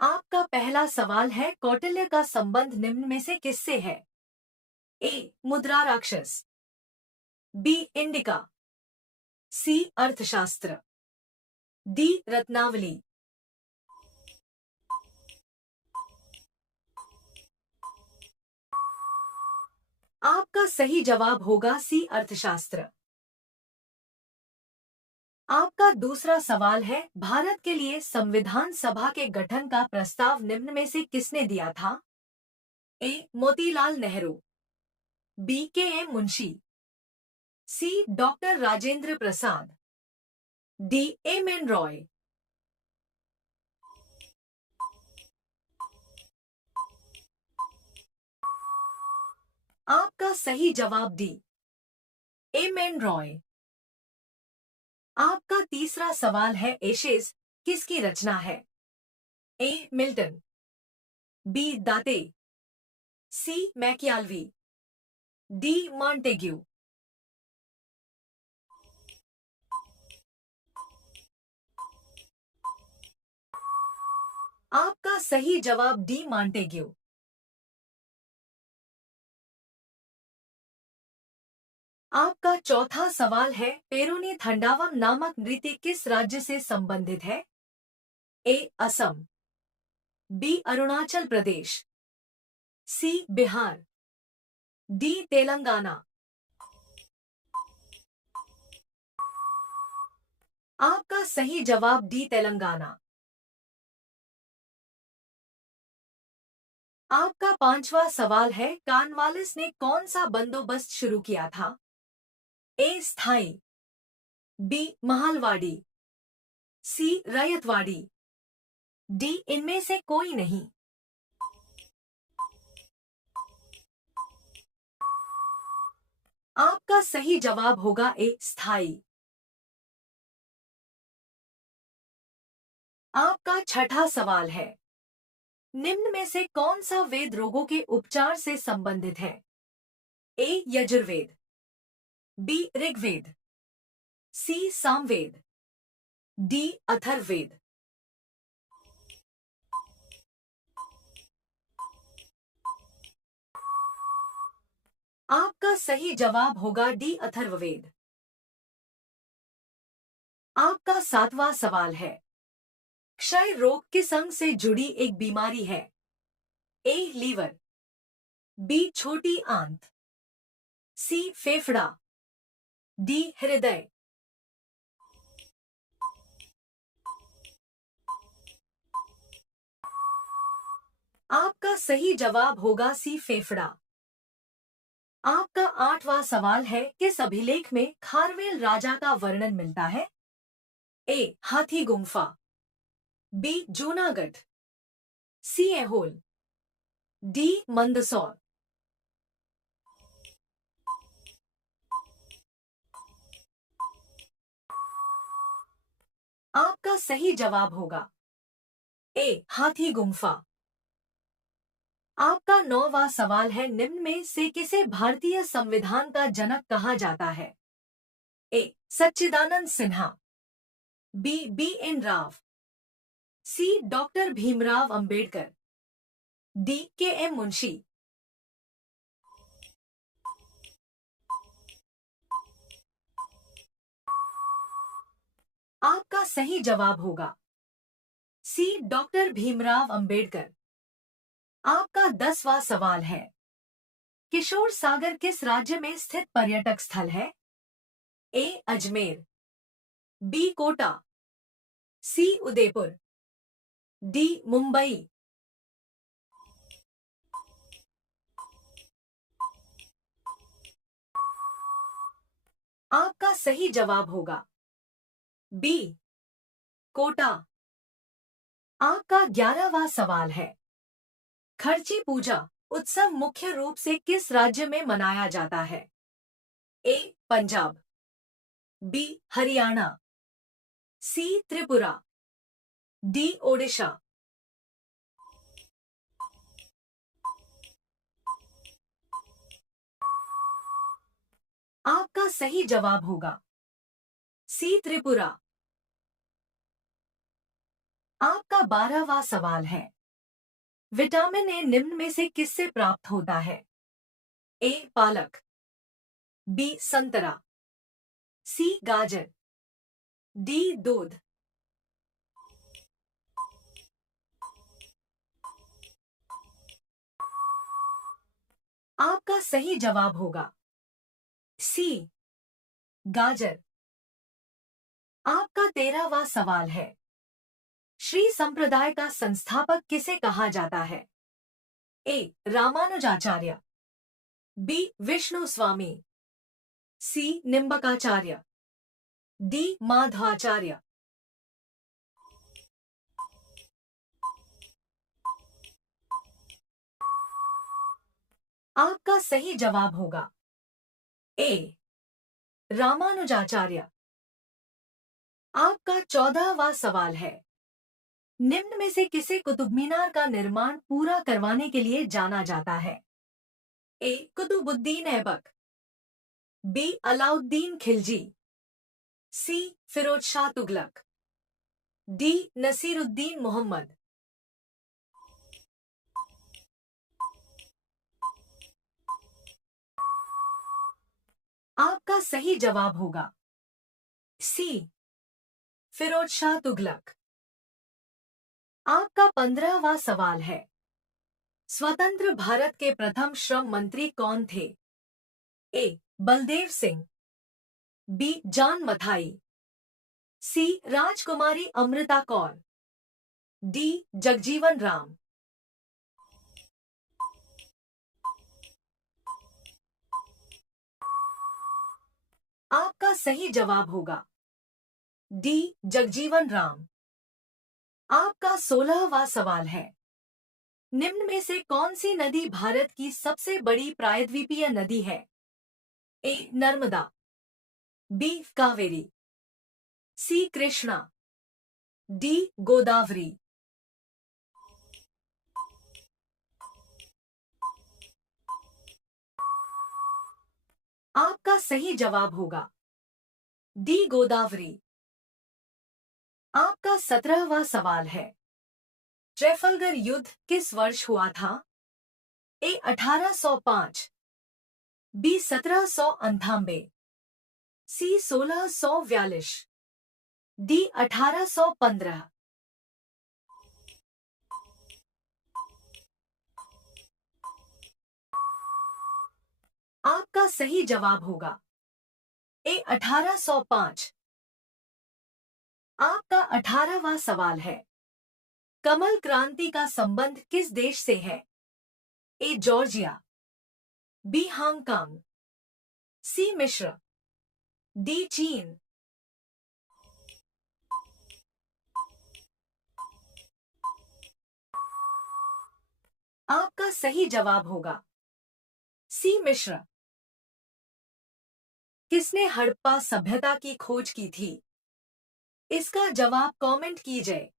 आपका पहला सवाल है कौटिल्य का संबंध निम्न में से किससे है? ए. मुद्रा राक्षस, बी. इंडिका, सी. अर्थशास्त्र, डी. रत्नावली। आपका सही जवाब होगा सी. अर्थशास्त्र। आपका दूसरा सवाल है भारत के लिए संविधान सभा के गठन का प्रस्ताव निम्न में से किसने दिया था? ए. मोतीलाल नेहरू, बी. के. एम. मुंशी, सी. Doctor Rajendra Prasad, D. M. N. Roy. आपका सही जवाब डी. एम. एन. रॉय। आपका तीसरा सवाल है एशेज किसकी रचना है? ए. Milton, B. दाते, सी. मैकियालवी, डी. मॉन्टेग्यू। आपका सही जवाब डी. मॉन्टेग्यू। आपका चौथा सवाल है पेरोनी थंडावम नामक नृत्य किस राज्य से संबंधित है? ए. असम, बी. अरुणाचल प्रदेश, सी. बिहार, डी. तेलंगाना। आपका सही जवाब डी. तेलंगाना। आपका पांचवा सवाल है कॉर्नवालिस ने कौन सा बंदोबस्त शुरू किया था? ए. स्थाई, बी. महालवाड़ी, सी. रैयतवाड़ी, डी. इनमें से कोई नहीं। आपका सही जवाब होगा ए. स्थाई। आपका छठा सवाल है निम्न में से कौन सा वेद रोगों के उपचार से संबंधित है? ए. यजुर्वेद, बी. ऋग्वेद, सी. सामवेद, डी. अथर्ववेद। आपका सही जवाब होगा डी. अथर्ववेद। आपका सातवां सवाल है क्षय रोग किस अंग से जुड़ी एक बीमारी है? ए. Liver, B. छोटी आंत, सी. फेफड़ा, डी. हृदय। आपका सही जवाब होगा सी. फेफड़ा। आपका आठवां सवाल है किस अभिलेख में खारवेल राजा का वर्णन मिलता है? ए. हाथी गुम्फा, बी. जूनागढ़, सी. ऐहोल, डी. मंदसौर। आपका सही जवाब होगा ए. हाथी गुम्फा। आपका नौवां सवाल है निम्न में से किसे भारतीय संविधान का जनक कहा जाता है? A. Sachchidananda Sinha, B. B. N. Rao, C. Doctor Bhimrao Ambedkar, D. K. M. Munshi. आपका सही जवाब होगा सी. डॉक्टर भीमराव अंबेडकर। आपका 10वां सवाल है किशोर सागर किस राज्य में स्थित पर्यटक स्थल है? ए. अजमेर, बी. कोटा, सी. उदयपुर, डी. मुंबई। आपका सही जवाब होगा बी. कोटा। आपका 11वां सवाल है खर्ची पूजा उत्सव मुख्य रूप से किस राज्य में मनाया जाता है? ए. पंजाब, बी. हरियाणा, सी. त्रिपुरा, डी. ओडिशा। आपका सही जवाब होगा सी. त्रिपुरा। आपका 12वां सवाल है, विटामिन ए निम्न में से किससे प्राप्त होता है? ए पालक, बी संतरा, सी गाजर, डी दूध। आपका सही जवाब होगा सी गाजर। आपका 13वां सवाल है, श्री संप्रदाय का संस्थापक किसे कहा जाता है? ए रामानुजाचार्य, बी विष्णु स्वामी, सी निम्बकाचार्य, डी माधवाचार्य। आपका सही जवाब होगा ए रामानुजाचार्य। आपका 14वां सवाल है, निम्न में से किसे कुतुब मीनार का निर्माण पूरा करवाने के लिए जाना जाता है? ए कुतुबुद्दीन ऐबक, बी अलाउद्दीन खिलजी, सी फिरोज शाह तुगलक, डी नसीरुद्दीन मोहम्मद। आपका सही जवाब होगा सी फिरोज शाह तुगलक। आपका 15वां सवाल है, स्वतंत्र भारत के प्रथम श्रम मंत्री कौन थे? ए बलदेव सिंह, बी जान मथाई, सी राजकुमारी अमृता कौर, डी जगजीवन राम। आपका सही जवाब होगा डी जगजीवन राम। आपका 16वां सवाल है, निम्न में से कौन सी नदी भारत की सबसे बड़ी प्रायद्वीपीय नदी है? ए नर्मदा, बी कावेरी, सी कृष्णा, डी गोदावरी। आपका सही जवाब होगा डी गोदावरी। आपका 17वां सवाल है, ट्रेफलगर युद्ध किस वर्ष हुआ था? ए 1805, बी 1798, सी 1642, डी 1815। आपका सही जवाब होगा ए 1805। आपका 18वां सवाल है, कमल क्रांति का संबंध किस देश से है? ए जॉर्जिया, बी हांगकांग, सी मिस्र, डी चीन। आपका सही जवाब होगा सी मिस्र। किसने हड़प्पा सभ्यता की खोज की थी? इसका जवाब कमेंट कीजिए।